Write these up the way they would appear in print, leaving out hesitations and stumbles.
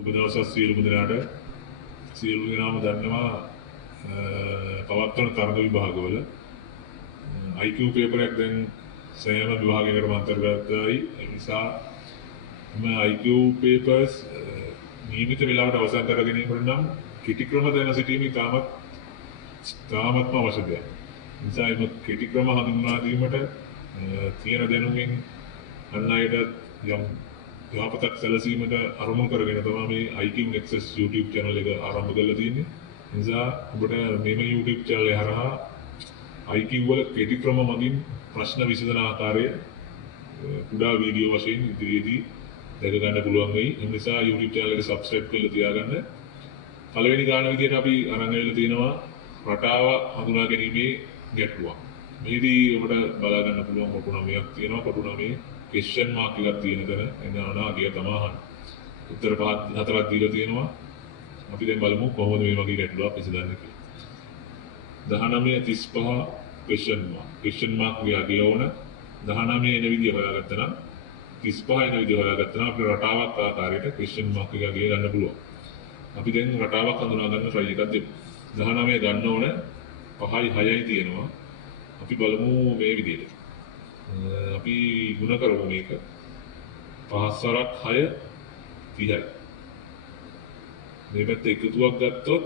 සුබ දවසක් සියලුම දෙනාට. සියලු දෙනාම දන්නවා පවත්වන තරග විභාගවල IQ පේපර් එකක් දැන් සෑම විභාගයකටම අන්තර්ගතයි. ඒ නිසා මේ IQ papers නියමිත වේලාවට අවසන් කර ගැනීමට නම් කෙටි ක්‍රම දැන සිටීම තාමත්ම අවශ්‍ය දෙයක්. නිසා මේ කෙටි ක්‍රම හඳුන්වා දීමට තියෙන දැනුමින් අන් අයට යම් යහපතක් සැලසීමට අරමුණු කරගෙන තමයි මේ IQ Nexus YouTube channel එක ආරම්භ කරලා තියෙන්නේ. නිසා ඔබට මේ YouTube channel එක හරහා IQ වල කෙටි ක්‍රම මගින් ප්‍රශ්න විසඳන ආකාරය කුඩා වීඩියෝ වශයෙන් ඉදිරියේදී දැක ගන්න පුළුවන් වෙයි. ඒ නිසා YouTube channel එක subscribe කරලා තියාගන්න. පළවෙනි ගාන විදියට අපි අරන් ඇවිල්ලා තියෙනවා රටාව හඳුනා ගැනීමේ ගැටලුවක්. මේදී ඔබට බලා ගන්න පුළුවන් කොටු 9ක් තියෙනවා. කොටු 9 question mark එකක් තියෙන තැන එන අනාගය තමයි අහන්නේ. උත්තර පහ හතරක් දීලා තියෙනවා. අපි දැන් බලමු කොහොමද මේ වගේ ගැටලුවක් විසඳන්නේ කියලා. 19:35 question mark. question mark ගියා ඕන 19 එන විදිය හොයාගත්තා නම් 35 එන විදිය හොයාගත්තා නම් අපිට රටාවක් ආකාරයට question mark එක ගන්න පුළුවන්. අපි දැන් රටාවක් හඳුනා ගන්න try එකක් දෙමු. 19 ගන්න ඕන 5යි 6යි තියෙනවා. අපි බලමු මේ විදියට. අපි ගුණ කරමු මේක 5 වරක් 6 30යි. මේ පැත්ත එකතුවක් ගත්තොත්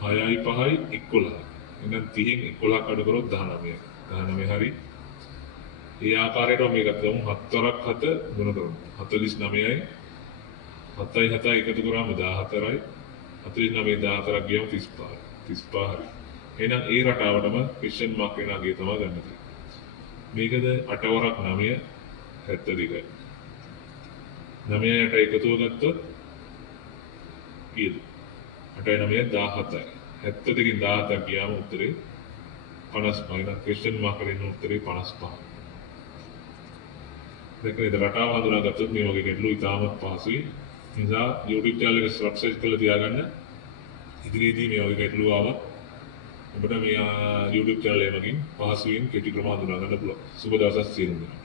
6යි 5යි 11යි. එහෙනම් 30න් 11ක් අඩු කරොත් 19යි. 19 හරි. ඒ ආකාරයට මේක ගමු 7 වරක් 7 ගුණ කරමු. 49යි 7යි 7යි එකතු කරාම 14යි. 49 14ක් ගියම 35යි. 35 හරි. එහෙනම් ඒ රටාවටම question mark එක නගිය තමයි ගන්න තියෙන්නේ. මේකද 8 වරක් 9 72යි. 9ට එකතුව ගත්තොත් කීයද? 8යි 9යි 17යි. 72කින් 17ක් ගියාම උත්තරේ 55යි. නම් question mark එකේ උත්තරේ 55යි. මේකේ රටාව හඳුනාගත්තොත් මේ වගේ ගැටලු ඉතාමත් පහසුයි. නිසා YouTube channel එක subscribe කරලා තියාගන්න. ඉදිරියේදී මේ වගේ ගැටලු ආවොත් ඔබට මේ YouTube channel එක මගින් පහසුවෙන් කෙටි ක්‍රම හඳුනා ගන්න පුළුවන්. සුබ දවසක් සියලුම දෙනාට.